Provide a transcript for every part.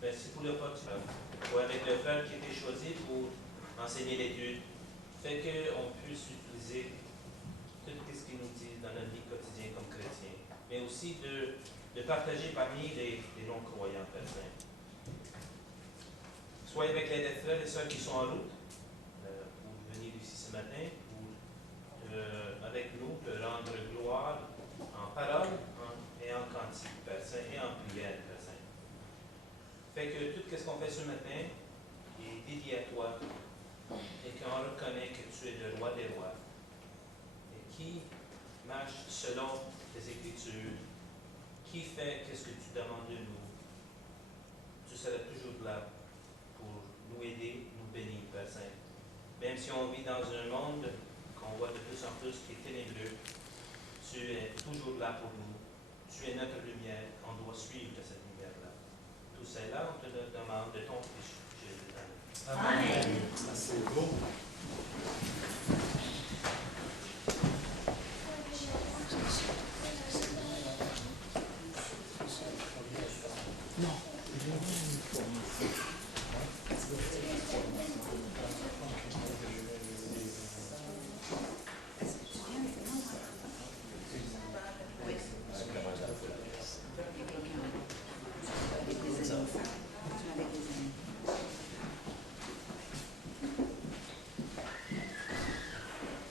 Merci pour l'opportunité. Ou avec le frère qui a été choisi pour enseigner l'étude, fait qu'on puisse utiliser tout ce qu'il nous dit dans notre vie quotidienne comme chrétien, mais aussi de partager parmi les non-croyants, Père Saint. Soyez avec les frères et sœurs qui sont en route pour venir ici ce matin, pour avec nous te rendre gloire en parole et en cantique, Père Saint, et en prière, Père Saint. Fait que tout ce qu'on fait ce matin est dédié à toi et qu'on reconnaît que tu es le roi des rois et qui marche selon tes écritures, qui fait ce que tu demandes de nous. Tu seras toujours là pour nous aider, nous bénir, Père Saint. Même si on vit dans un monde qu'on voit de plus en plus qui est ténébreux, tu es toujours là pour nous. Tu es notre lumière, on doit suivre cette lumière-là. Tout cela, on te le demande de ton Fils, Jésus. Amen. Amen. C'est beau.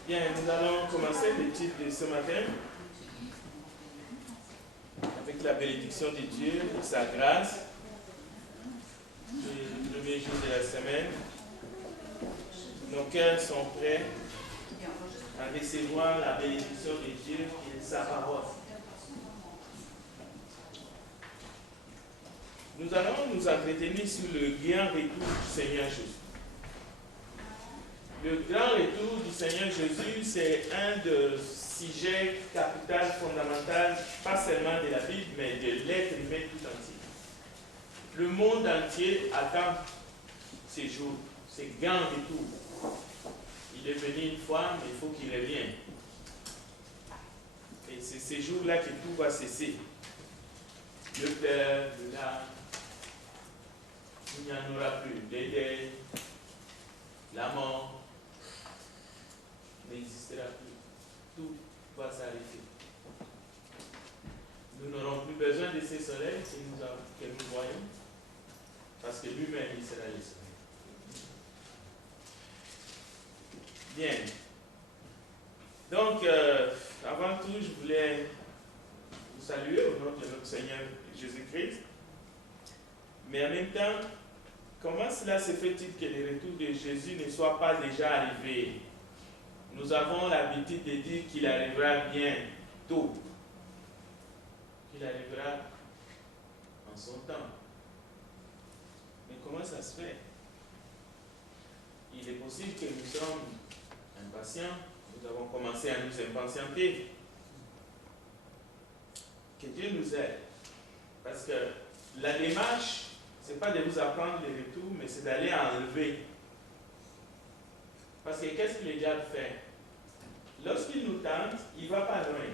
Bien, nous allons commencer l'étude de ce matin avec la bénédiction de Dieu et sa grâce. Le premier jour de la semaine, nos cœurs sont prêts à recevoir la bénédiction de Dieu et de sa parole. Nous allons nous entretenir sur le grand retour du Seigneur Jésus. Le grand retour du Seigneur Jésus, c'est un des sujets capital, fondamental, pas seulement de la Bible, mais de l'être humain tout entier. Le monde entier attend ces jours, ces grands retours. Il est venu une fois, mais il faut qu'il revienne. Et c'est ces jours-là que tout va cesser. Le père, le larmes, il n'y en aura plus. Les deuils, la mort n'existera plus. Tout va s'arrêter. Nous n'aurons plus besoin de ces soleils que nous voyons, parce que lui-même, il sera le soleil. Bien. Donc, avant tout, je voulais vous saluer au nom de notre Seigneur Jésus-Christ. Mais en même temps, comment cela se fait-il que le retour de Jésus ne soit pas déjà arrivé? Nous avons l'habitude de dire qu'il arrivera bientôt, qu'il arrivera en son temps. Mais comment ça se fait? Il est possible que nous sommes impatients, nous avons commencé à nous impatienter. Que Dieu nous aide. Parce que la démarche, ce n'est pas de vous apprendre les retours, mais c'est d'aller enlever. Parce que qu'est-ce que le diable fait? Lorsqu'il nous tente, il ne va pas loin.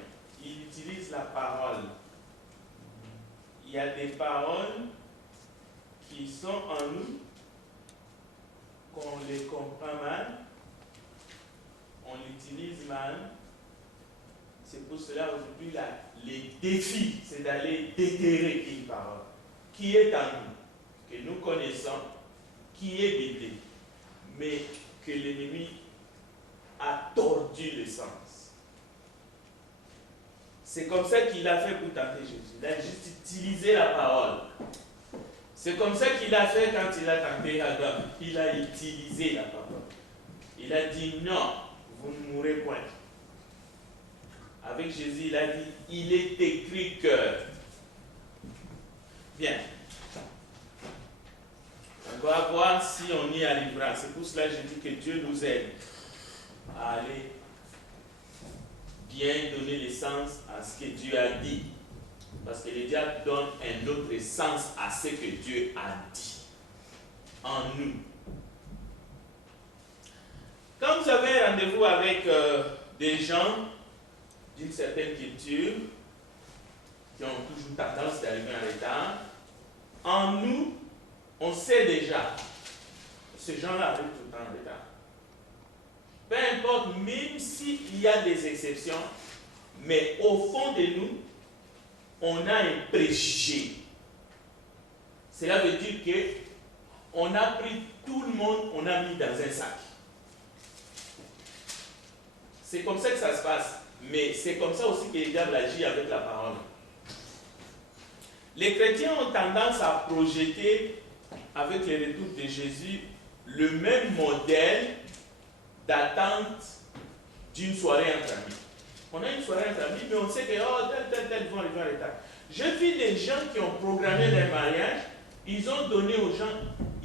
Il utilise la parole. Il y a des paroles qui sont en nous, qu'on les comprend mal, on l'utilise mal. C'est pour cela aujourd'hui, les défis, c'est d'aller déterrer une parole qui est en nous, que nous connaissons, qui est Bible, mais que l'ennemi a tordu le sens. C'est comme ça qu'il a fait pour tenter Jésus. Il a juste utilisé la parole. C'est comme ça qu'il a fait quand il a tenté Adam. Il a utilisé la parole. Il a dit non, vous ne mourrez point. Avec Jésus, il a dit, il est écrit que. Bien. On va voir si on y arrivera. C'est pour cela que je dis que Dieu nous aide à aller bien donner le sens à ce que Dieu a dit. Parce que le diable donne un autre sens à ce que Dieu a dit en nous. Quand vous avez rendez-vous avec des gens d'une certaine culture, qui ont toujours tendance d'arriver en retard, en nous, on sait déjà, ces gens-là arrivent tout le temps en retard. Peu importe, même s'il y a des exceptions, mais au fond de nous, on a un préjugé. Cela veut dire qu'on a pris tout le monde, on a mis dans un sac. C'est comme ça que ça se passe. Mais c'est comme ça aussi que le diable agit avec la parole. Les chrétiens ont tendance à projeter, avec le retour de Jésus, le même modèle d'attente d'une soirée entre amis. On a une soirée entre amis, mais on sait que tel vont arriver en retard. J'ai vu des gens qui ont programmé leur mariage, ils ont donné aux gens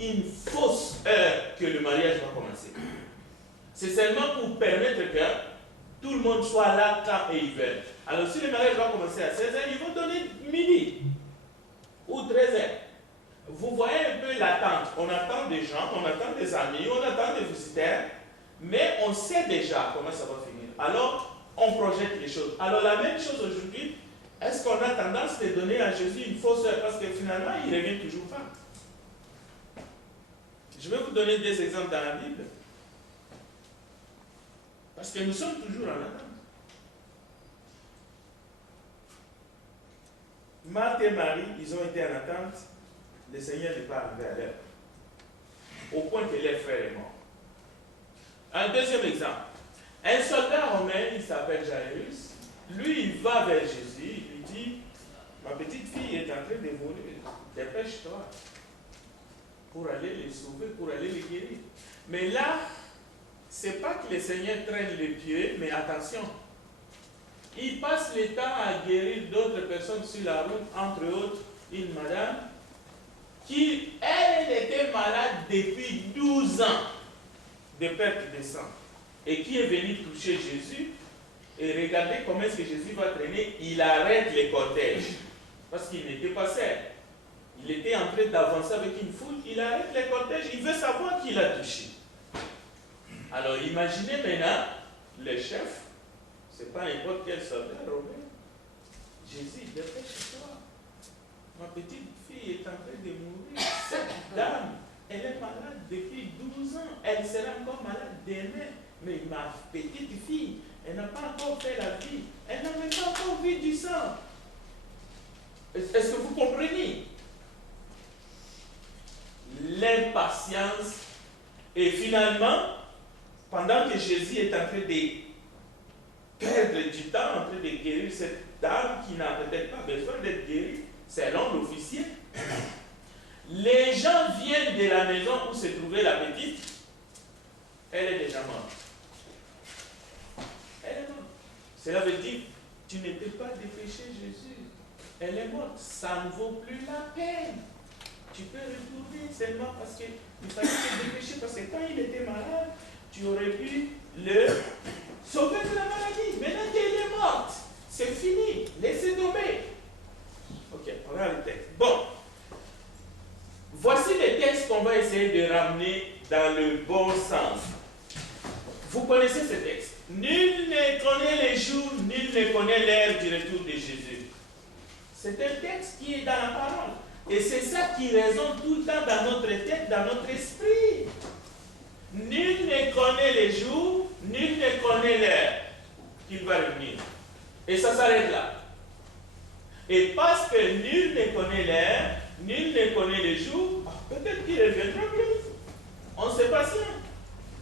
une fausse heure que le mariage va commencer. C'est seulement pour permettre que tout le monde soit là quand ils veulent. Alors si le mariage va commencer à 16h, ils vont donner midi ou 13h. Vous voyez un peu l'attente. On attend des gens, on attend des amis, on attend des visiteurs, mais on sait déjà comment ça va finir. Alors, on projette les choses. Alors la même chose aujourd'hui, est-ce qu'on a tendance de donner à Jésus une fausse heure parce que finalement, il ne revient toujours pas? Je vais vous donner des exemples dans la Bible. Parce que nous sommes toujours en attente. Marthe et Marie, ils ont été en attente. Le Seigneur n'est pas arrivé à l'heure. Au point que leur frère est mort. Un deuxième exemple. Un soldat romain, il s'appelle Jairus. Lui, il va vers Jésus. Il lui dit, ma petite fille est en train de mourir. Dépêche-toi. Pour aller les sauver, pour aller les guérir. Mais là, ce n'est pas que le Seigneur traîne les pieds, mais attention. Il passe le temps à guérir d'autres personnes sur la route, entre autres une madame qui, elle était malade depuis 12 ans de perte de sang et qui est venue toucher Jésus. Et regardez comment est-ce que Jésus va traîner. Il arrête les cortèges parce qu'il n'était pas seul. Il était en train d'avancer avec une foule. Il arrête les cortèges. Il veut savoir qui l'a touché. Alors imaginez maintenant le chef. Ce n'est pas n'importe quel soldat romain. Jésus, dépêche-toi. Ma petite fille est en train de mourir. Cette dame, elle est malade depuis 12 ans. Elle sera encore malade demain. Mais ma petite fille, elle n'a pas encore fait la vie. Elle n'a même pas encore vu du sang. Est-ce que vous comprenez? L'impatience. Et finalement, pendant que Jésus est en train de perdre du temps, en train de guérir cette dame qui n'a peut-être pas besoin d'être guérie, selon l'officier, les gens viennent de la maison où se trouvait la petite. Elle est déjà morte. Elle est morte. Cela veut dire, tu n'étais pas dépêché, Jésus. Elle est morte. Ça ne vaut plus la peine. Tu peux retourner seulement parce qu'il fallait te dépêcher, parce que quand il était malade, tu aurais pu le sauver de la maladie. Maintenant qu'elle est morte, c'est fini. Laissez tomber. Ok, on regarde le texte. Bon. Voici les textes qu'on va essayer de ramener dans le bon sens. Vous connaissez ce texte. Nul ne connaît les jours, nul ne connaît l'heure du retour de Jésus. C'est un texte qui est dans la parole. Et c'est ça qui résonne tout le temps dans notre tête, dans notre esprit. Nul ne connaît les jours, nul ne connaît l'heure qu'il va revenir. Et ça s'arrête là. Et parce que nul ne connaît l'heure, nul ne connaît les jours, peut-être qu'il reviendra plus. On ne sait pas ça.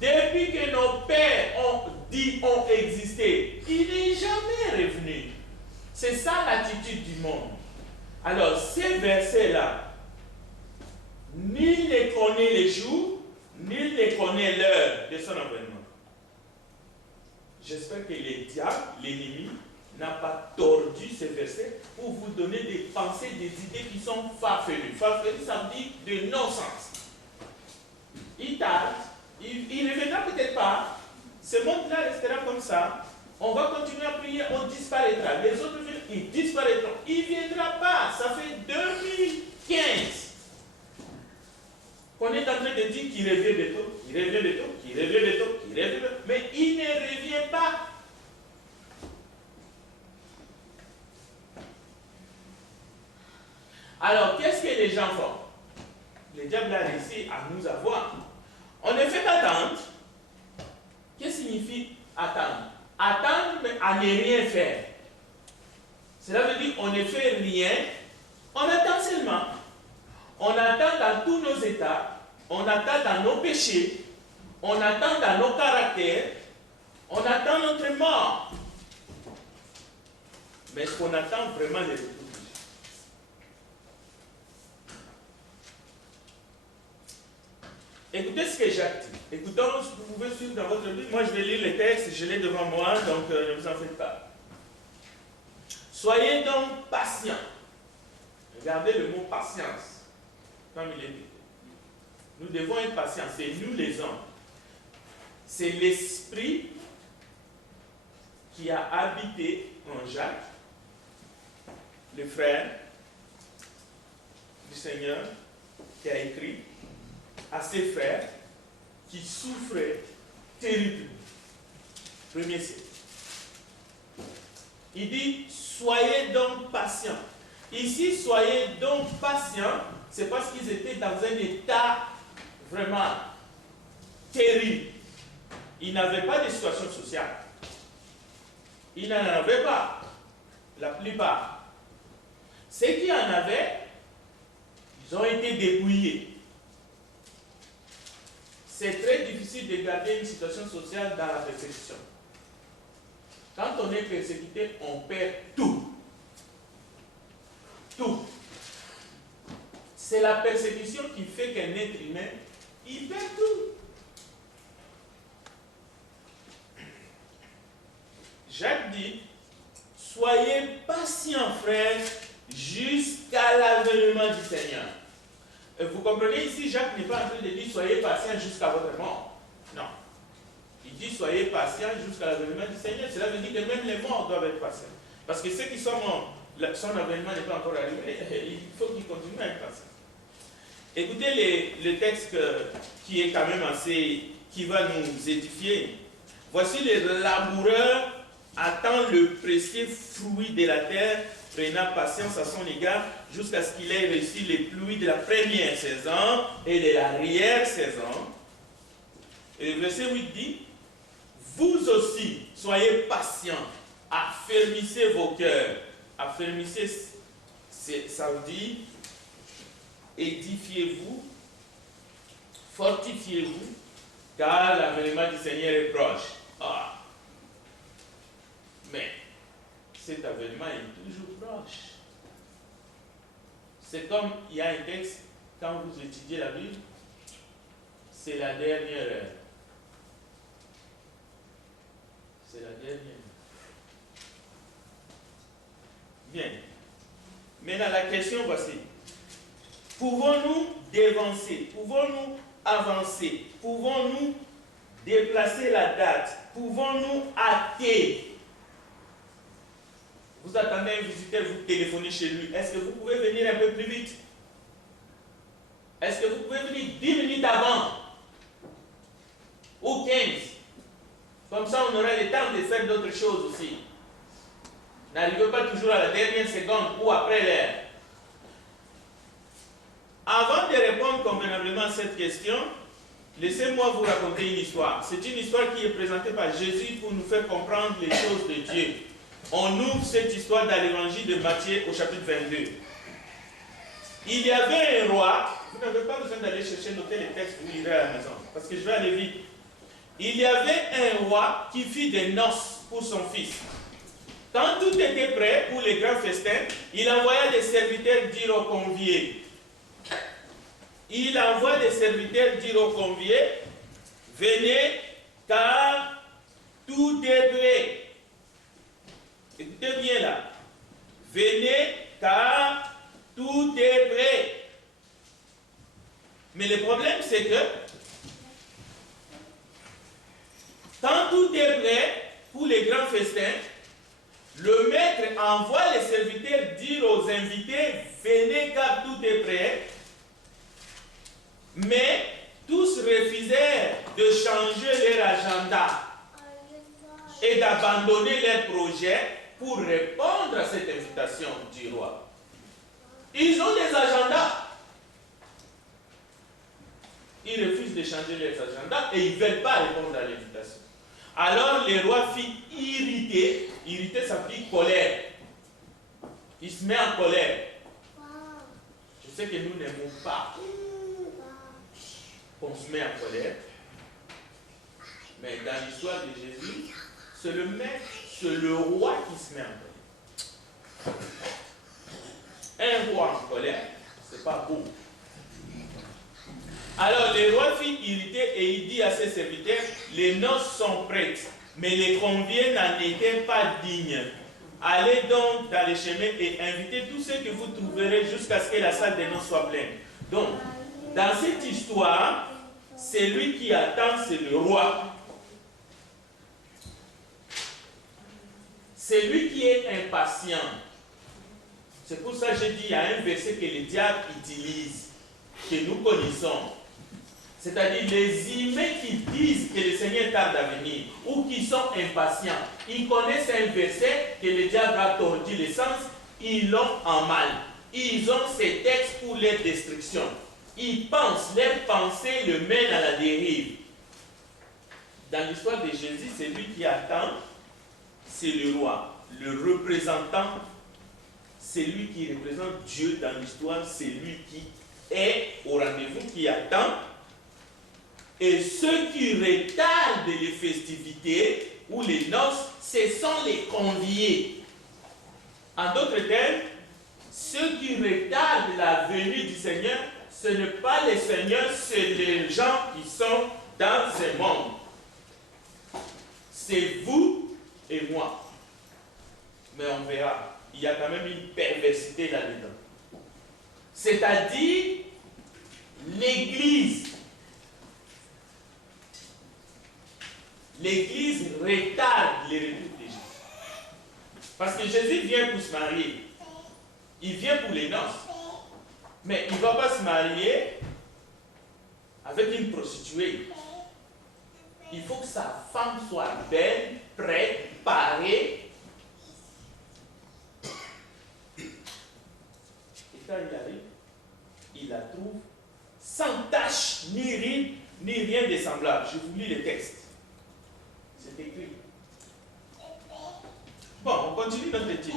Depuis que nos pères ont existé, il n'est jamais revenu. C'est ça l'attitude du monde. Alors, ces versets-là, nul ne connaît les jours, nul ne connaît l'heure de son avènement. J'espère que le diable, l'ennemi, n'a pas tordu ces versets pour vous donner des pensées, des idées qui sont farfelues. Farfelues, ça veut dire de non-sens. Il tarde, il ne reviendra peut-être pas. Ce monde-là restera comme ça. On va continuer à prier, on disparaîtra. Les autres, ils disparaîtront. Il ne viendra pas. Ça fait 2015 qu'on est en train de dire qu'il revient bientôt, qu'il revient bientôt, qu'il revient bientôt, qu'il revient bientôt. Mais il ne revient pas. Alors, qu'est-ce que les gens font? le diable a réussi à nous avoir. On ne fait qu'attendre. Qu'est-ce que signifie attendre? Attendre, mais à ne rien faire. Cela veut dire qu'on ne fait rien, on attend seulement. On attend dans tous nos états, on attend dans nos péchés, on attend dans nos caractères, on attend notre mort. Mais est-ce qu'on attend vraiment le retour de Jésus? Écoutez ce que Jacques dit. Écoutons, vous pouvez suivre dans votre Bible. Moi, je vais lire le texte, je l'ai devant moi, donc ne vous en faites pas. Soyez donc patients. Regardez le mot patience, comme il est dit. Nous devons être patients, c'est nous les hommes. C'est l'esprit qui a habité en Jacques, le frère du Seigneur, qui a écrit à ses frères qui souffraient terriblement. Premier siècle. Il dit, soyez donc patients. Ici, soyez donc patients, c'est parce qu'ils étaient dans un état vraiment terrible. Ils n'avaient pas de situation sociale. Ils n'en avaient pas, la plupart. Ceux qui en avaient, ils ont été dépouillés. C'est très difficile de garder une situation sociale dans la persécution. Quand on est persécuté, on perd tout. Tout. C'est la persécution qui fait qu'un être humain, il perd tout. Jacques dit, soyez patients, frères, jusqu'à l'avènement du Seigneur. Vous comprenez ici, Jacques n'est pas en train de dire, soyez patients jusqu'à votre mort. Non. Il dit, soyez patients jusqu'à l'avènement du Seigneur. Cela veut dire que même les morts doivent être patients. Parce que ceux qui sont morts, son avènement n'est pas encore arrivé, il faut qu'ils continuent à être patients. Écoutez le texte qui est quand même assez, qui va nous édifier. Voici le laboureur attend le précieux fruit de la terre, prenant patience à son égard, jusqu'à ce qu'il ait reçu les pluies de la première saison et de l'arrière saison. Et le verset 8 dit, vous aussi, soyez patients, affermissez vos cœurs. Affermissez, ça veut dire, édifiez-vous, fortifiez-vous, car l'avènement du Seigneur est proche. Ah. Mais cet avènement est toujours proche. C'est comme il y a un texte, quand vous étudiez la Bible, c'est la dernière heure. C'est la dernière heure. Bien. Maintenant, la question voici. Pouvons-nous dévancer? Pouvons-nous avancer? Pouvons-nous déplacer la date? Pouvons-nous hâter? Vous attendez un visiteur, vous téléphonez chez lui. Est-ce que vous pouvez venir un peu plus vite? Est-ce que vous pouvez venir 10 minutes avant? Ou 15? Comme ça, on aura le temps de faire d'autres choses aussi. N'arrivez pas toujours à la dernière seconde ou après l'heure. Avant de répondre convenablement à cette question, laissez-moi vous raconter une histoire. C'est une histoire qui est présentée par Jésus pour nous faire comprendre les choses de Dieu. On ouvre cette histoire dans l'évangile de Matthieu au chapitre 22. Il y avait un roi, vous n'avez pas besoin d'aller chercher, noter les textes, vous lirez à la maison, parce que je vais aller vite. Il y avait un roi qui fit des noces pour son fils. Quand tout était prêt pour les grands festins, il envoya des serviteurs dire aux conviés. Il envoie des serviteurs dire aux conviés, venez, car tout est prêt. Écoutez bien là. Venez, car tout est prêt. Mais le problème, c'est que quand tout est prêt pour les grands festins, le maître envoie les serviteurs dire aux invités, venez car tout est prêt. Mais tous refusèrent de changer leur agenda et d'abandonner leur projet pour répondre à cette invitation du roi. Ils ont des agendas. de changer leurs agendas et ils ne veulent pas répondre à l'invitation. Alors le roi fut irrité. Irrité, ça veut dire colère. Il se met en colère. Je sais que nous n'aimons pas qu'on se met en colère. Mais dans l'histoire de Jésus, c'est le maître, c'est le roi qui se met en colère. Un roi en colère, c'est pas beau. Alors le roi fut irrité et il dit à ses serviteurs, les noces sont prêtes, mais les conviés n'en étaient pas dignes. Allez donc dans les chemins et invitez tous ceux que vous trouverez jusqu'à ce que la salle des noces soit pleine. Donc, dans cette histoire, celui qui attend, c'est le roi. C'est lui qui est impatient. C'est pour ça que je dis, il y a un verset que le diable utilise, que nous connaissons. C'est-à-dire les humains qui disent que le Seigneur tarde à venir ou qui sont impatients, ils connaissent un verset que le diable a tordu le sens, ils l'ont en mal. Ils ont ces textes pour leur destruction. Ils pensent, leurs pensées le mènent à la dérive. Dans l'histoire de Jésus, c'est lui qui attend, c'est le roi, le représentant, c'est lui qui représente Dieu dans l'histoire, c'est lui qui est au rendez-vous, qui attend. Et ceux qui retardent les festivités ou les noces, ce sont les conviés. En d'autres termes, ceux qui retardent la venue du Seigneur, ce n'est pas les seigneurs, c'est les gens qui sont dans ce monde. C'est vous et moi. Mais on verra, il y a quand même une perversité là-dedans. C'est-à-dire, l'Église retarde le retour de Jésus. Parce que Jésus vient pour se marier. Il vient pour les noces. Mais il ne va pas se marier avec une prostituée. Il faut que sa femme soit belle, prête, parée. Et quand il arrive, il la trouve sans tache, ni ride, ni rien de semblable. Je vous lis le texte. C'est écrit. Bon, on continue notre étude.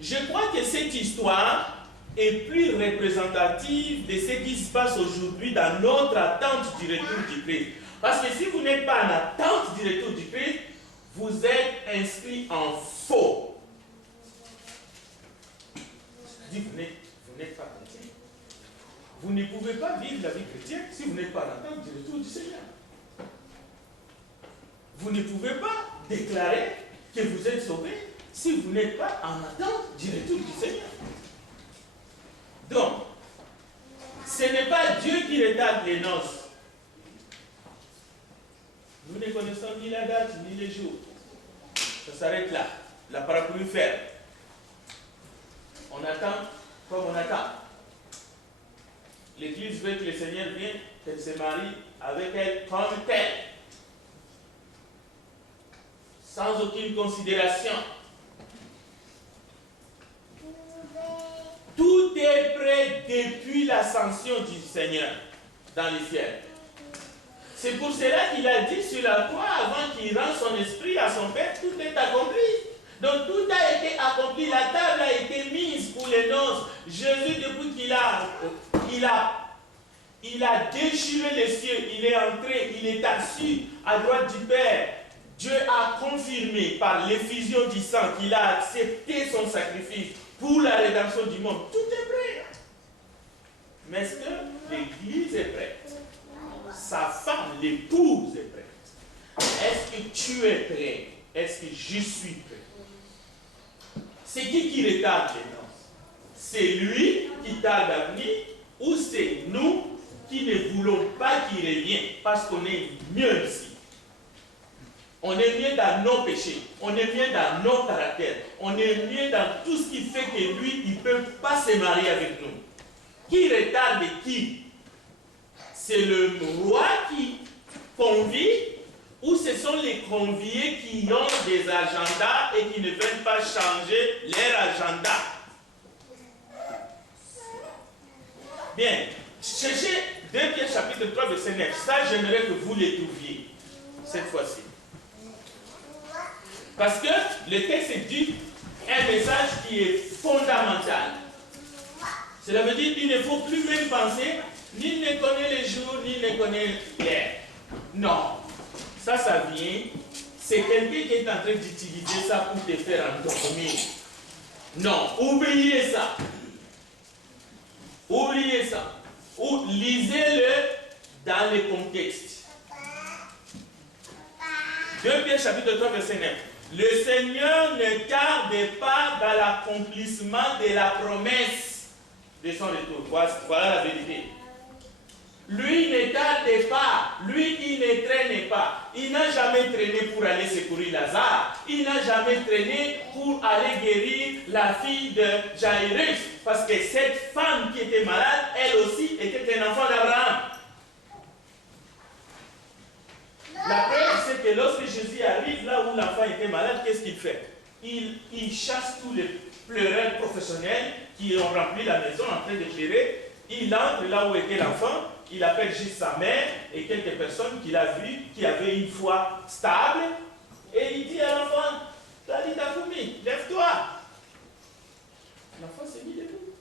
Je crois que cette histoire est plus représentative de ce qui se passe aujourd'hui dans notre attente du retour du Christ. Parce que si vous n'êtes pas en attente du retour du Christ, vous êtes inscrit en faux. Je dis, vous n'êtes pas chrétien. Vous ne pouvez pas vivre la vie chrétienne si vous n'êtes pas en attente du retour du Seigneur. Vous ne pouvez pas déclarer que vous êtes sauvé si vous n'êtes pas en attente du retour du Seigneur. Donc, ce n'est pas Dieu qui retarde les noces. Nous ne connaissons ni la date ni les jours. Ça s'arrête là. La parapluie ferme. On attend comme on attend. L'Église veut que le Seigneur vienne, qu'elle se marie avec elle comme telle. Sans aucune considération. Tout est prêt depuis l'ascension du Seigneur dans les ciels. C'est pour cela qu'il a dit sur la croix, avant qu'il rende son esprit à son Père, tout est accompli. Donc tout a été accompli, la table a été mise pour les noces. Jésus, depuis qu'il a déchiré les cieux, il est entré, il est assis à droite du Père. Dieu a confirmé par l'effusion du sang qu'il a accepté son sacrifice pour la rédemption du monde. Tout est prêt. Mais est-ce que l'Église est prête? Sa femme, l'épouse, est prête. Est-ce que tu es prêt? Est-ce que je suis prêt? C'est qui retarde les noces? C'est lui qui tarde à venir ou c'est nous qui ne voulons pas qu'il revienne parce qu'on est mieux ici? On est mieux dans nos péchés, on est mieux dans nos caractères, on est mieux dans tout ce qui fait que lui, il ne peut pas se marier avec nous. Qui retarde qui? C'est le roi qui convie ou ce sont les conviés qui ont des agendas et qui ne veulent pas changer leur agenda? Bien, cherchez 2 Pierre chapitre 3 verset 9. Ça, j'aimerais que vous les trouviez cette fois-ci. Parce que le texte dit un message qui est fondamental. Cela veut dire qu'il ne faut plus même penser, ni ne connaît les jours, ni ne connaît l'heure. Non. Ça vient. C'est quelqu'un qui est en train d'utiliser ça pour te faire endormir. Non, oubliez ça. Oubliez ça. Ou lisez-le dans le contexte. 2 Pierre chapitre 3 verset 9. Le Seigneur ne tarde pas dans l'accomplissement de la promesse de son retour. Voilà la vérité. Lui ne tarde pas, lui il ne traîne pas. Il n'a jamais traîné pour aller secourir Lazare. Il n'a jamais traîné pour aller guérir la fille de Jairus. Parce que cette femme qui était malade, elle aussi était un enfant d'Abraham. La preuve, c'est que lorsque Jésus arrive là où l'enfant était malade, qu'est-ce qu'il fait? Il chasse tous les pleureurs professionnels qui ont rempli la maison en train de pleurer. Il entre là où était l'enfant. Il appelle juste sa mère et quelques personnes qu'il a vues, qui avaient une foi stable. Et il dit à l'enfant, Talita Koumi, lève-toi. L'enfant s'est mis debout.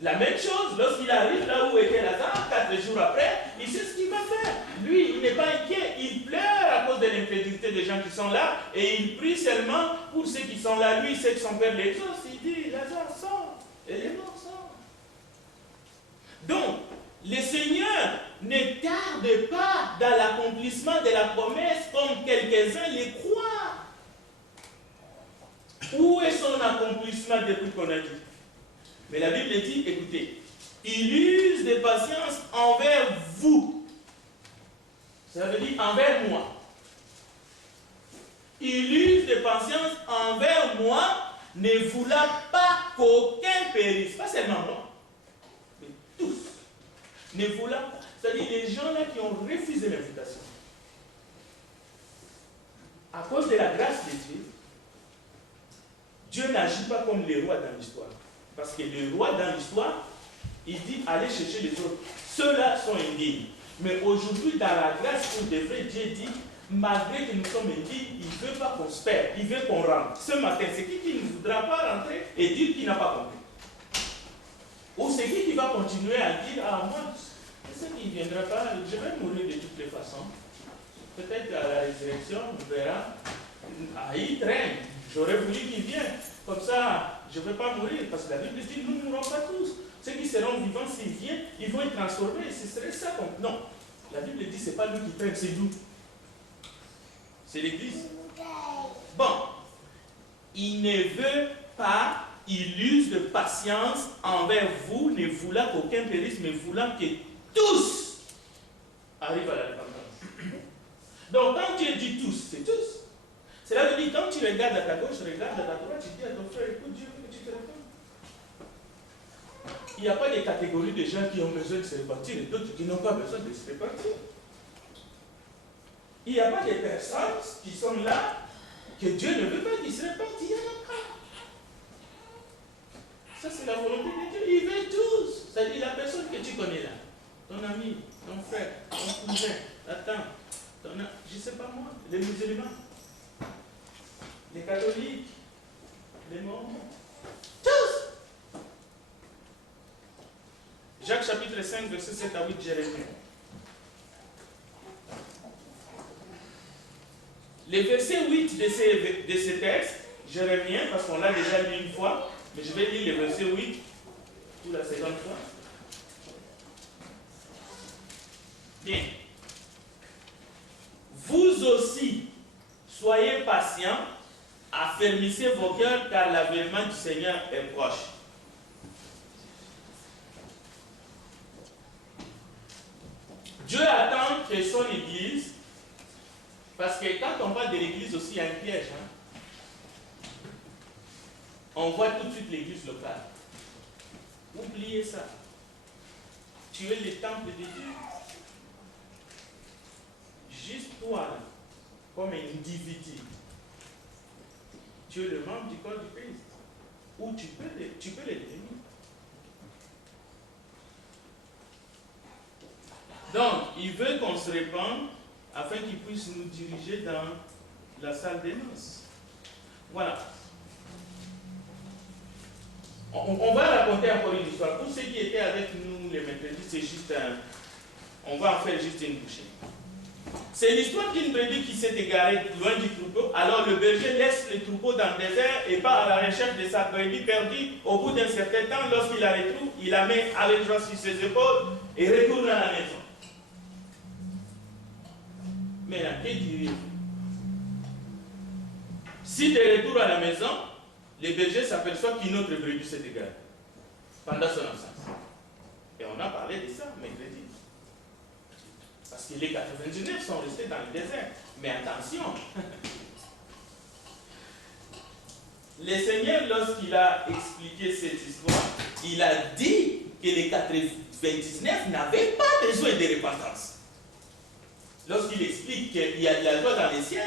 La même chose, lorsqu'il arrive là où était Lazare, 4 jours après, il sait ce qu'il va faire. Lui, il n'est pas inquiet. Il pleure à cause de l'incrédulité des gens qui sont là. Et il prie seulement pour ceux qui sont là. Lui, il sait que son père l'exauce. Il dit, Lazare, sort. Et les morts sortent. Donc, le Seigneur ne tarde pas dans l'accomplissement de la promesse comme quelques-uns les croient. Où est son accomplissement depuis qu'on a dit? Mais la Bible dit, écoutez, il use de patience envers vous. Ça veut dire envers moi. Il use de patience envers moi, ne voulant pas qu'aucun périsse. Pas seulement moi, mais tous. Ne voulant pas. C'est-à-dire les gens là qui ont refusé l'invitation. À cause de la grâce de Dieu, Dieu n'agit pas comme les rois dans l'histoire. Parce que les rois dans l'histoire, il dit allez chercher les autres. Ceux-là sont indignes. Mais aujourd'hui, dans la grâce pour de vrai, Dieu dit, malgré que nous sommes indignes, il ne veut pas qu'on se perde, il veut qu'on rentre. Ce matin, c'est qui ne voudra pas rentrer et dire qu'il n'a pas compris? Ou c'est qui va continuer à dire, ah moi, c'est qui ne viendra pas, je vais mourir de toutes les façons. Peut-être à la résurrection, on verra. Ah, il traîne. J'aurais voulu qu'il vienne. Comme ça, je ne vais pas mourir. Parce que la Bible dit, nous ne mourrons pas tous. Ceux qui seront vivants, s'ils viennent, ils vont être transformés. Ce serait ça. Non. La Bible dit, ce n'est pas lui qui traîne, c'est nous. C'est l'Église. Bon. Il ne veut pas, il use de patience envers vous, ne voulant qu'aucun périsse, mais voulant que tous arrivent à la repentance. Donc, quand Dieu dit tous, c'est tous. Cela veut dire, quand tu regardes à ta gauche, regarde à ta droite, tu dis à ton frère, écoute, Dieu veut que tu te répandes. Il n'y a pas de catégorie de gens qui ont besoin de se repentir et d'autres qui n'ont pas besoin de se repentir. Il n'y a pas de personnes qui sont là que Dieu ne veut pas qu'ils se repentent. Il n'y en a pas. Ça, c'est la volonté de Dieu. Il veut tous. C'est-à-dire la personne que tu connais là, ton ami, ton frère, ton cousin, ta tante, je ne sais pas moi, les musulmans, les catholiques, les mormons, tous. Jacques chapitre 5, verset 7 à 8, Jérémie. Le verset 8 de ce texte, Jérémie, parce qu'on l'a déjà lu une fois, mais je vais lire le verset 8 pour la seconde fois. Bien. Vous aussi, soyez patients, affermissez vos cœurs, car l'avènement du Seigneur est proche. Dieu attend que son Église, parce que quand on parle de l'Église aussi, il y a un piège. On voit tout de suite l'Église locale. Oubliez ça. Tu es le temple de Dieu. Juste toi, là, comme un individu, tu es le membre du corps du Christ. Ou tu peux le devenir. Donc, il veut qu'on se répande afin qu'il puisse nous diriger dans la salle des noces. Voilà. On va raconter encore une histoire. Pour ceux qui étaient avec nous les mercredis, c'est juste on va en faire juste une bouchée. C'est l'histoire d'une brebis qui s'est égarée loin du troupeau. Alors le berger laisse le troupeau dans le désert et part à la recherche de sa brebis perdue. Au bout d'un certain temps, lorsqu'il la retrouve, il la met avec joie sur ses épaules et retourne à la maison. Mais là, que diriez-vous? Si de retour à la maison, le berger s'aperçoit qu'une autre brebis s'est égarée pendant son absence. Et on a parlé de ça mercredi. Parce que les 99 sont restés dans le désert. Mais attention, le Seigneur, lorsqu'il a expliqué cette histoire, il a dit que les 99 n'avaient pas besoin de repentance. Lorsqu'il explique qu'il y a de la joie dans les cieux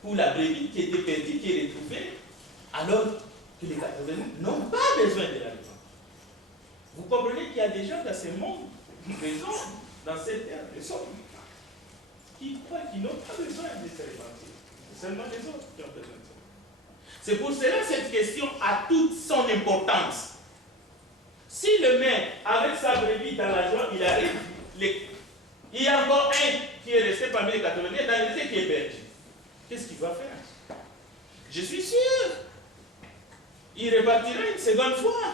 pour la brebis qui était perdue, qui est retrouvée, alors que les 99 n'ont pas besoin de la repentance. Vous comprenez qu'il y a des gens dans ce monde, dans cette terre, qui croient qu'ils n'ont pas besoin de se repentir. C'est seulement les autres qui ont besoin de ça. C'est pour cela que cette question a toute son importance. Si le maître, avec sa brebis dans la joie, il arrive, il y a encore un qui est resté parmi les 89 dans le qui est perdu. Qu'est-ce qu'il va faire? Je suis sûr. Il repartira une seconde fois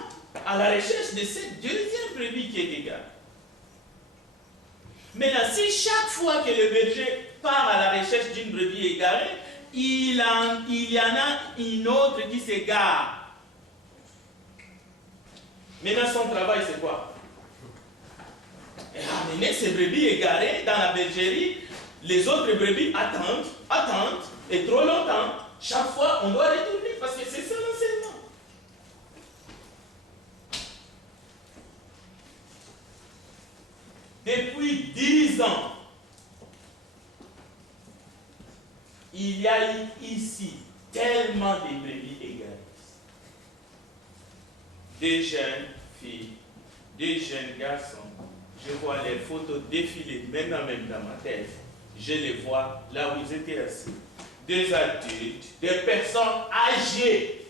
à la recherche de cette deuxième brebis qui est égarée. Maintenant, si chaque fois que le berger part à la recherche d'une brebis égarée, il y en a une autre qui s'égare. Maintenant, son travail, c'est quoi? Amener ces brebis égarées dans la bergerie. Les autres brebis attendent, et trop longtemps. Chaque fois, on doit retourner parce que c'est ça l'enseignement. Depuis 10 ans, il y a eu ici tellement de brebis égarées. Des jeunes filles, des jeunes garçons. Je vois les photos défiler maintenant même dans ma tête. Je les vois là où ils étaient assis. Des adultes, des personnes âgées.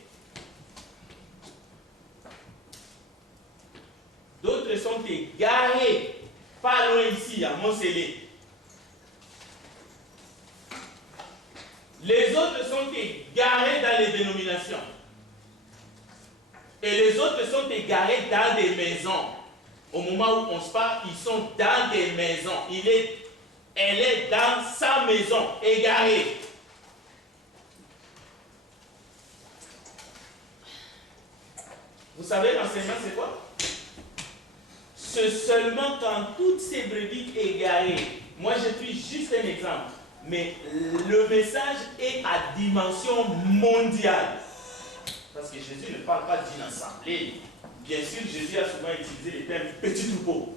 D'autres sont égarés, pas loin ici, à Montcellé. Les autres sont égarés dans les dénominations. Et les autres sont égarés dans des maisons. Au moment où on se parle, ils sont dans des maisons. Elle est dans sa maison, égarée. Vous savez, l'enseignement, c'est quoi? C'est seulement quand toutes ces brebis égarées, moi je suis juste un exemple, mais le message est à dimension mondiale. Parce que Jésus ne parle pas d'une assemblée. Bien sûr, Jésus a souvent utilisé les termes petit troupeau.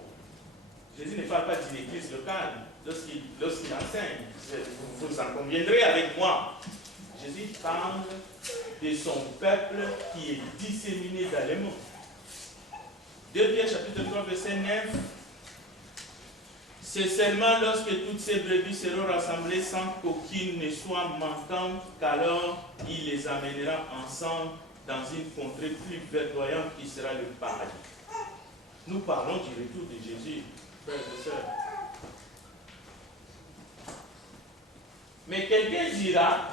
Jésus ne parle pas d'une église locale lorsqu'il enseigne. Vous en conviendrez avec moi. Jésus parle de son peuple qui est disséminé dans le monde. 2 Pierre chapitre 3 verset 9. C'est seulement lorsque toutes ces brebis seront rassemblées sans qu'aucune ne soit manquante qu'alors il les amènera ensemble dans une contrée plus verdoyante qui sera le paradis. Nous parlons du retour de Jésus, frères et sœurs. Mais quelqu'un dira,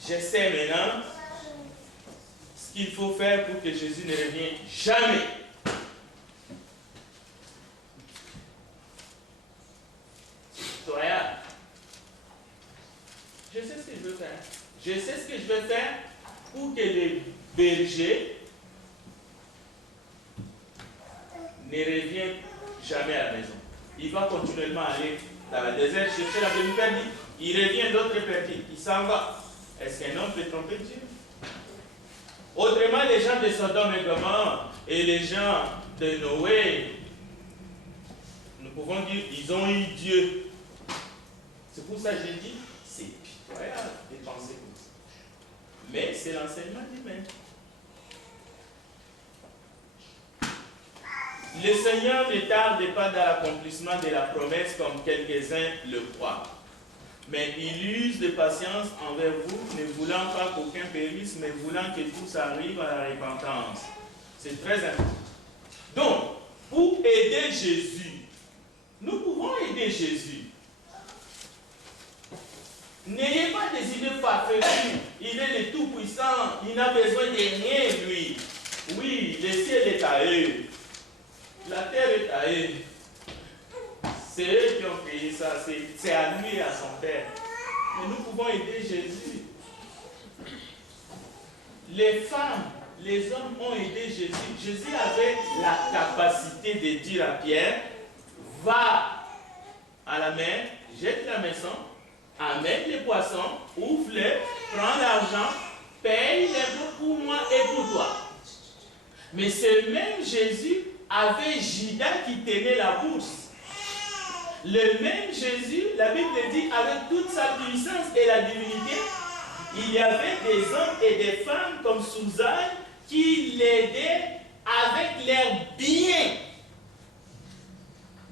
je sais maintenant ce qu'il faut faire pour que Jésus ne revienne jamais. Regarde, je sais ce que je veux faire. Je sais ce que je veux faire pour que les bergers ne reviennent jamais à la maison. Il va continuellement aller dans le désert chercher la brebis perdue. Il revient, l'autre est perdu. Il s'en va. Est-ce qu'un homme peut tromper Dieu? Autrement, les gens de Sodome et Gomorrhe et les gens de Noé, nous pouvons dire ils ont eu Dieu. C'est pour ça que j'ai dit, c'est pitoyable de penser comme ça. Mais c'est l'enseignement divin. Le Seigneur ne tarde pas dans l'accomplissement de la promesse comme quelques-uns le croient. Mais il use de patience envers vous, ne voulant pas qu'aucun périsse, mais voulant que tous arrivent à la repentance. C'est très important. Donc, pour aider Jésus, nous pouvons aider Jésus. N'ayez pas des idées farfelues. Il est le Tout-Puissant. Il n'a besoin de rien, lui. Oui, le ciel est à eux. La terre est à eux. C'est eux qui ont payé ça. C'est à lui et à son Père. Mais nous pouvons aider Jésus. Les femmes, les hommes ont aidé Jésus. Jésus avait la capacité de dire à Pierre, va à la mer, jette la maison, amène les poissons, ouvre-les, prends l'argent, paye l'impôt pour moi et pour toi. Mais ce même Jésus avait Judas qui tenait la bourse. Le même Jésus, la Bible dit, avec toute sa puissance et la divinité, il y avait des hommes et des femmes comme Suzanne qui l'aidaient avec leurs biens.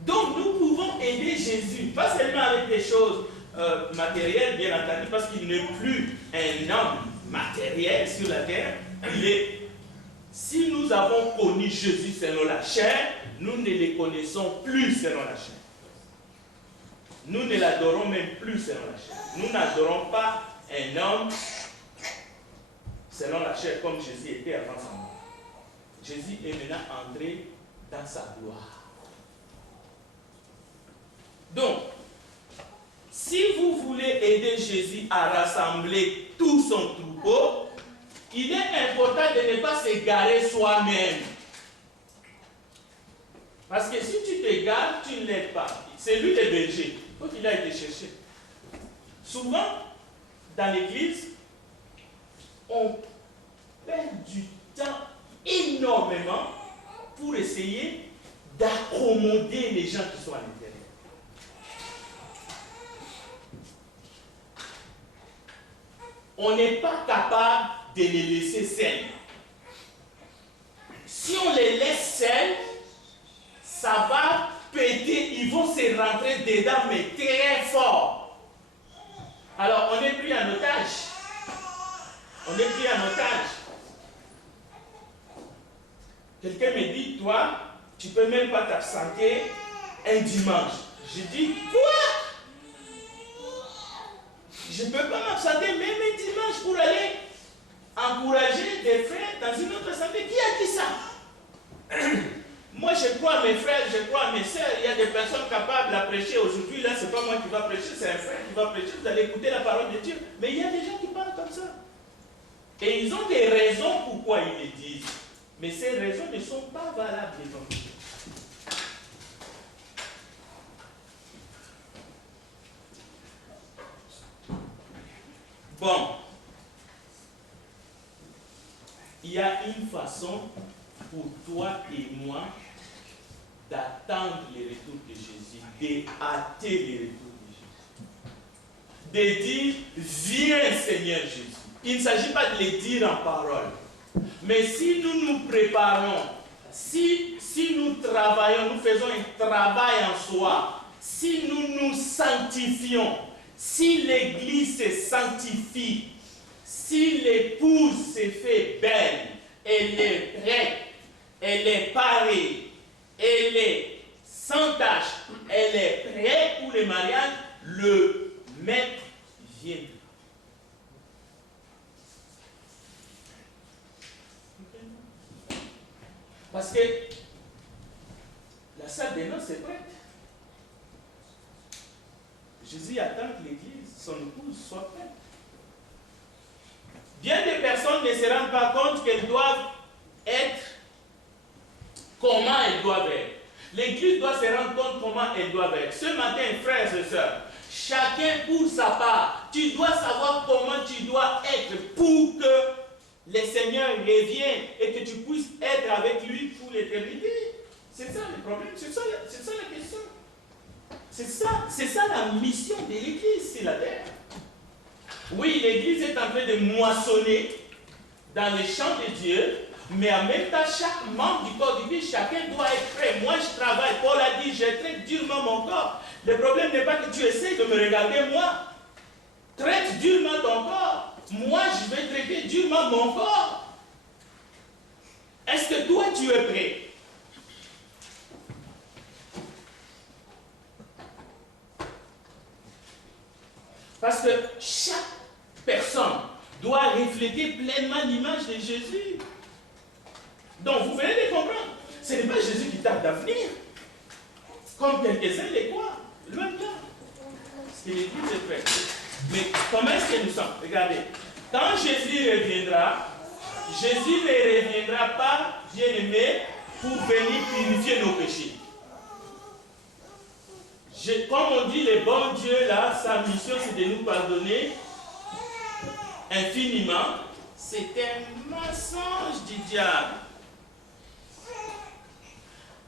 Donc nous pouvons aider Jésus, pas seulement avec des choses matérielles, bien entendu, parce qu'il n'est plus un homme matériel sur la terre. Si nous avons connu Jésus selon la chair, nous ne le connaissons plus selon la chair. Nous ne l'adorons même plus selon la chair. Nous n'adorons pas un homme selon la chair comme Jésus était avant sa mort. Jésus est maintenant entré dans sa gloire. Donc, si vous voulez aider Jésus à rassembler tout son troupeau, il est important de ne pas s'égarer soi-même. Parce que si tu t'égares, tu ne l'aides pas. C'est lui le berger. Donc il a été cherché. Souvent, dans l'église, on perd du temps énormément pour essayer d'accommoder les gens qui sont à l'intérieur. On n'est pas capable de les laisser seuls. Si on les laisse seuls, ça va péter, ils vont se rentrer dedans, mais très fort. Alors, on est pris en otage. On est pris en otage. Quelqu'un me dit, toi, tu ne peux même pas t'absenter un dimanche. Je dis, quoi? Je ne peux pas m'absenter même un dimanche pour aller encourager des frères dans une autre assemblée. Qui a dit ça? Moi, je crois à mes frères, je crois à mes sœurs. Il y a des personnes capables à prêcher. Aujourd'hui, là, ce n'est pas moi qui va prêcher, c'est un frère qui va prêcher. Vous allez écouter la parole de Dieu. Mais il y a des gens qui parlent comme ça. Et ils ont des raisons pourquoi ils le disent. Mais ces raisons ne sont pas valables devant Dieu. Bon. Il y a une façon pour toi et moi d'attendre le retour de Jésus, d'hâter le retour de Jésus. De dire, viens Seigneur Jésus. Il ne s'agit pas de le dire en parole. Mais si nous nous préparons, si nous travaillons, nous faisons un travail en soi, si nous nous sanctifions, si l'Église se sanctifie, si l'épouse se fait belle, elle est prête, elle est parée, elle est sans tache, elle est prête pour le mariage, le maître vient. Parce que la salle des noces est prête. Jésus attend que l'Église, son épouse, soit prête. Bien des personnes ne se rendent pas compte qu'elles doivent être, comment elles doivent être. L'Église doit se rendre compte comment elles doivent être. Ce matin, frères et sœurs, chacun pour sa part, tu dois savoir comment tu dois être pour que le Seigneur revienne et que tu puisses être avec lui pour l'éternité. C'est ça le problème, c'est ça la question. C'est ça la mission de l'Église sur la terre. Oui, l'Église est en train de moissonner dans les champs de Dieu. Mais en même temps, chaque membre du corps du Christ, chacun doit être prêt. Moi, je travaille. Paul a dit, je traite durement mon corps. Le problème n'est pas que tu essaies de me regarder, moi. Traite durement ton corps. Moi, je vais traiter durement mon corps. Est-ce que toi, tu es prêt? Parce que chaque personne doit refléter pleinement l'image de Jésus. Donc, vous venez de comprendre. Ce n'est pas Jésus qui tarde à venir. Comme quelques-uns les croient. Loin de là. Parce que l'Église est prête. Mais comment est-ce que nous sommes? Regardez. Quand Jésus reviendra, Jésus ne reviendra pas, bien-aimé, pour venir purifier nos péchés. Comme on dit, le bon Dieu, là, sa mission, c'est de nous pardonner infiniment. C'est un mensonge du diable.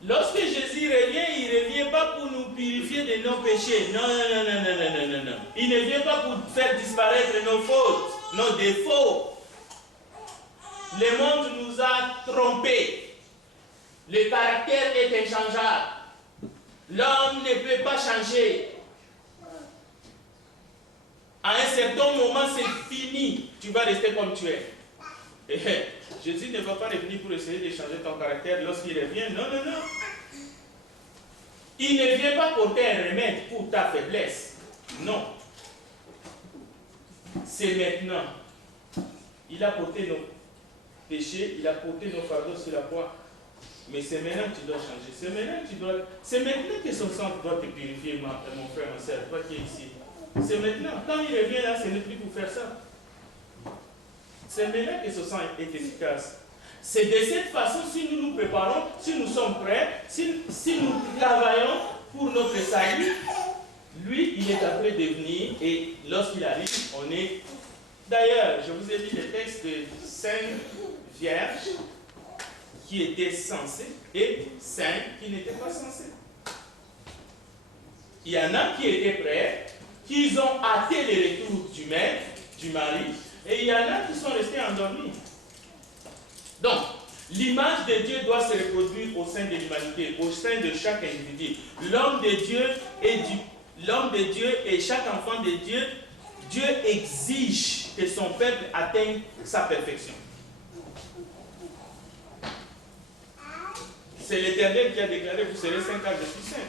Lorsque Jésus revient, il ne revient pas pour nous purifier de nos péchés. Non, non, non, non, non, non, non, non. Il ne vient pas pour faire disparaître nos fautes, nos défauts. Le monde nous a trompés. Le caractère est inchangeable. L'homme ne peut pas changer. À un certain moment, c'est fini. Tu vas rester comme tu es. Et Jésus ne va pas revenir pour essayer de changer ton caractère lorsqu'il revient. Non, non, non. Il ne vient pas porter un remède pour ta faiblesse. Non. C'est maintenant. Il a porté nos péchés, il a porté nos fardeaux sur la croix. Mais c'est maintenant que tu dois changer. C'est maintenant que son sang doit te purifier, mon frère, ma soeur, toi qui es ici. C'est maintenant. Quand il revient là, ce n'est plus pour faire ça. C'est maintenant que ce sang est efficace. C'est de cette façon, si nous nous préparons, si nous sommes prêts, si nous travaillons pour notre salut, lui, il est après de venir et lorsqu'il arrive, on est... D'ailleurs, je vous ai dit le texte de 5 vierges qui étaient censées et 5 qui n'étaient pas censées. Il y en a qui étaient prêts, qui ont hâté le retour du maître, du mari, et il y en a qui sont restés endormis. Donc, l'image de Dieu doit se reproduire au sein de l'humanité, au sein de chaque individu. L'homme de Dieu et chaque enfant de Dieu, Dieu exige que son peuple atteigne sa perfection. C'est l'Éternel qui a déclaré, vous serez saints car je suis saint.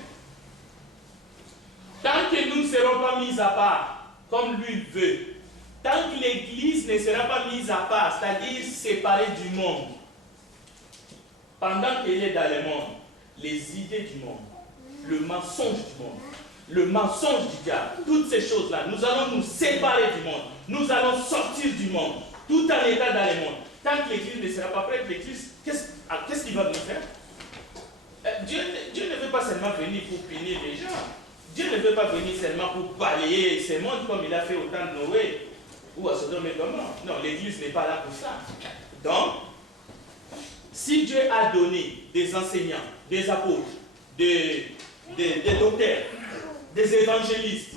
Tant que nous ne serons pas mis à part, comme lui veut, tant que l'Église ne sera pas mise à part, c'est-à-dire séparée du monde, pendant qu'elle est dans le monde, les idées du monde, le mensonge du monde, le mensonge du diable, toutes ces choses-là, nous allons nous séparer du monde, nous allons sortir du monde, tout en état dans le monde. Tant que l'Église ne sera pas prête, l'Église, qu'est-ce qu'il va nous faire? Dieu ne veut pas seulement venir pour punir les gens. Dieu ne veut pas venir seulement pour balayer ce monde comme il a fait au temps de Noé ou à Sodome et Gomorrhe. Non, l'Église n'est pas là pour ça. Donc, si Dieu a donné des enseignants, des apôtres, des docteurs, des évangélistes,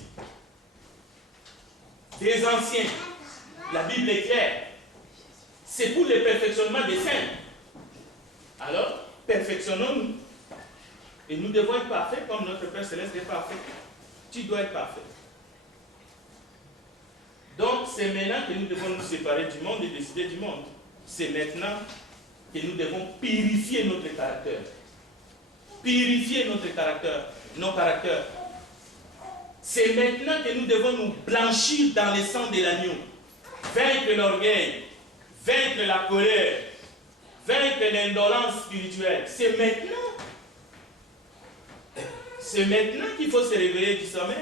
des anciens, la Bible est claire, c'est pour le perfectionnement des saints. Alors, perfectionnons-nous. Et nous devons être parfaits comme notre Père Céleste est parfait. Tu dois être parfait. Donc, c'est maintenant que nous devons nous séparer du monde et décider du monde. C'est maintenant que nous devons purifier notre caractère. Purifier notre caractère, nos caractères. C'est maintenant que nous devons nous blanchir dans le sang de l'agneau. Vaincre l'orgueil, vaincre la colère, vaincre l'indolence spirituelle. C'est maintenant. C'est maintenant qu'il faut se réveiller du sommeil.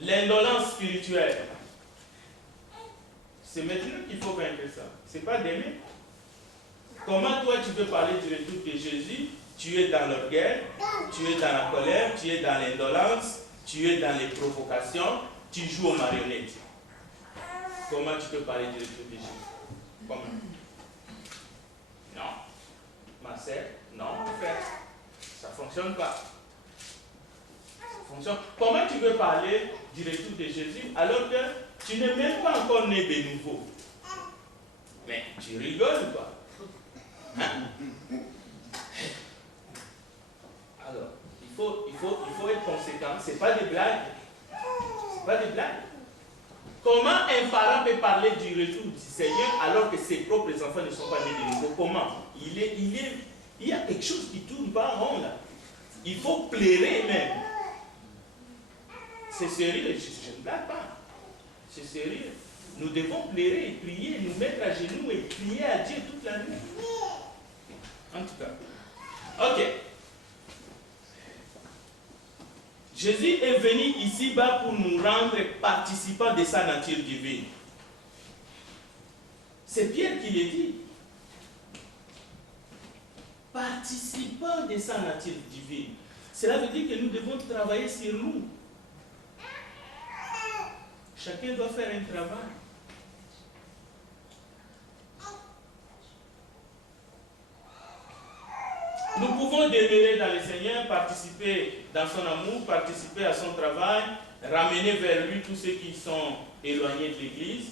L'indolence spirituelle. C'est maintenant qu'il faut vaincre ça. Ce n'est pas demain. Comment toi tu peux parler du retour de Jésus? Tu es dans l'orgueil, tu es dans la colère, tu es dans l'indolence, tu es dans les provocations, tu joues aux marionnettes. Comment tu peux parler du retour de Jésus? Comment? Non. Ma sœur, non, mon frère. Ça ne fonctionne pas. Comment tu peux parler du retour de Jésus alors que tu n'es même pas encore né de nouveau? Mais tu rigoles ou pas? Hein? Alors, il faut être conséquent. Ce n'est pas des blagues. Ce n'est pas des blagues. Comment un parent peut parler du retour du Seigneur alors que ses propres enfants ne sont pas nés de nouveau? Comment? Il y a quelque chose qui ne tourne pas en rond là. Il faut plairer même. C'est sérieux, je ne blague pas. C'est sérieux. Nous devons plairer et prier, nous mettre à genoux et prier à Dieu toute la nuit. En tout cas. Ok. Jésus est venu ici-bas pour nous rendre participants de sa nature divine. C'est Pierre qui le dit. Participants de sa nature divine. Cela veut dire que nous devons travailler sur nous. Chacun doit faire un travail. Nous pouvons demeurer dans le Seigneur, participer dans son amour, participer à son travail, ramener vers lui tous ceux qui sont éloignés de l'Église.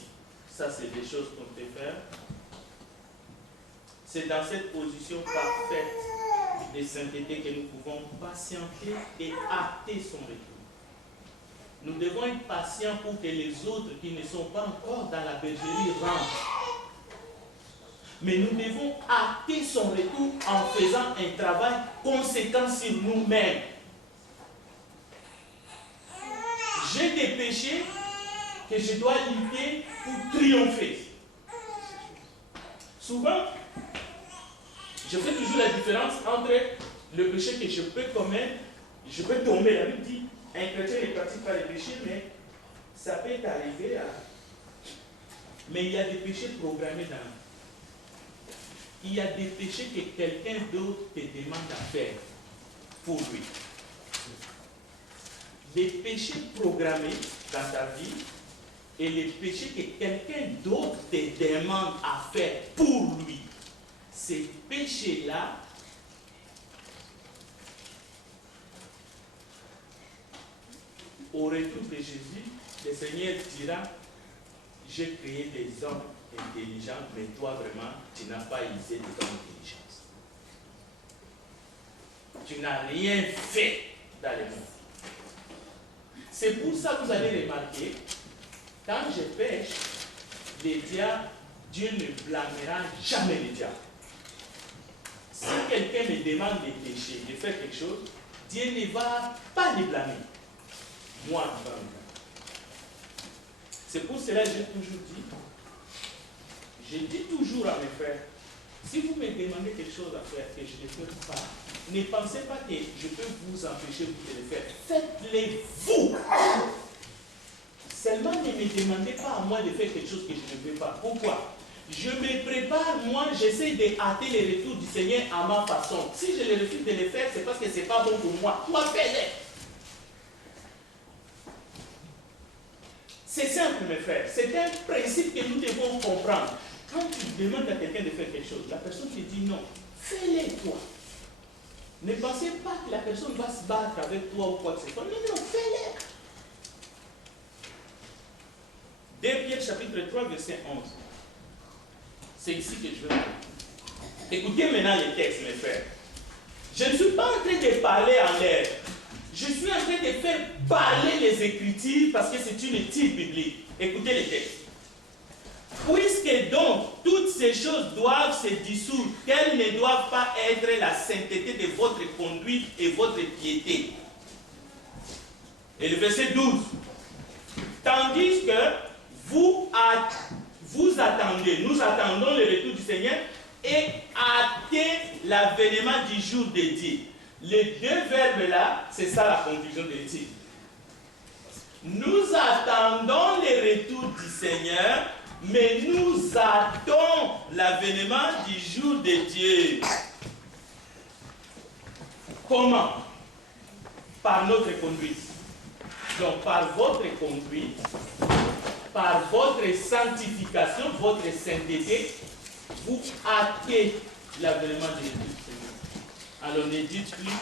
Ça, c'est des choses qu'on peut faire. C'est dans cette position parfaite de sainteté que nous pouvons patienter et hâter son retour. Nous devons être patients pour que les autres qui ne sont pas encore dans la bergerie rentrent. Mais nous devons hâter son retour en faisant un travail conséquent sur nous-mêmes. J'ai des péchés que je dois lutter pour triompher. Souvent, je fais toujours la différence entre le péché que je peux commettre, je peux tomber. La Bible dit, un chrétien ne pratique pas les péchés, mais ça peut arriver à... Mais il y a des péchés programmés dans la vie. Il y a des péchés que quelqu'un d'autre te demande à faire pour lui. Les péchés programmés dans ta vie et les péchés que quelqu'un d'autre te demande à faire pour lui. Ces péchés-là, au retour de Jésus, le Seigneur dira, j'ai créé des hommes intelligents, mais toi vraiment, tu n'as pas usé de ton intelligence. Tu n'as rien fait dans le monde. C'est pour ça que vous allez remarquer, quand je pêche, les diables, Dieu ne blâmera jamais les diables. Si quelqu'un me demande de pécher, de faire quelque chose, Dieu ne va pas les blâmer. Moi, je vais me blâmer. C'est pour cela que j'ai toujours dit, je dis toujours à mes frères, si vous me demandez quelque chose à faire que je ne peux pas, ne pensez pas que je peux vous empêcher de le faire. Faites-le vous. Seulement ne me demandez pas à moi de faire quelque chose que je ne peux pas. Pourquoi? Je me prépare, moi, j'essaie de hâter le retour du Seigneur à ma façon. Si je le refuse de le faire, c'est parce que ce n'est pas bon pour moi. Toi, fais-le. C'est simple, mes frères. C'est un principe que nous devons comprendre. Quand tu demandes à quelqu'un de faire quelque chose, la personne te dit non. Fais-le toi. Ne pensez pas que la personne va se battre avec toi ou quoi que ce soit. Non, non, fais-le. 2 Pierre chapitre 3, verset 11. C'est ici que je veux parler. Écoutez maintenant les textes, mes frères. Je ne suis pas en train de parler en l'air. Je suis en train de faire parler les Écritures parce que c'est une étude biblique. Écoutez les textes. Puisque donc toutes ces choses doivent se dissoudre, qu'elles ne doivent pas être la sainteté de votre conduite et votre piété. Et le verset 12. Tandis que vous attendez, nous attendons le retour du Seigneur et hâtez l'avènement du jour de Dieu. Les deux verbes-là, c'est ça la conclusion de l'étude. Nous attendons le retour du Seigneur, mais nous attendons l'avènement du jour de Dieu. Comment? Par notre conduite. Donc, par votre conduite, par votre sanctification, votre sainteté, vous hâtez l'avènement de Dieu. Alors ne dites plus,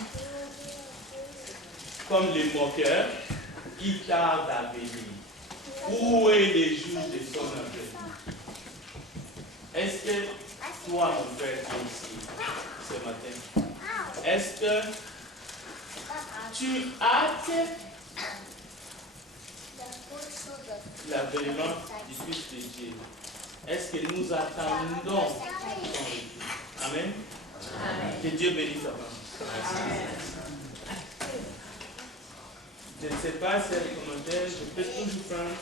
comme les moqueurs, il tarde à venir. Où est le jour de son avènement? Est-ce que toi, mon frère, qui est ici ce matin, est-ce que tu hâtes l'avènement du Fils de Dieu? Est-ce que nous attendons son retour? Amen. Que Dieu bénisse ta femme. Je ne sais pas si les commentaires, je peux toujours prendre.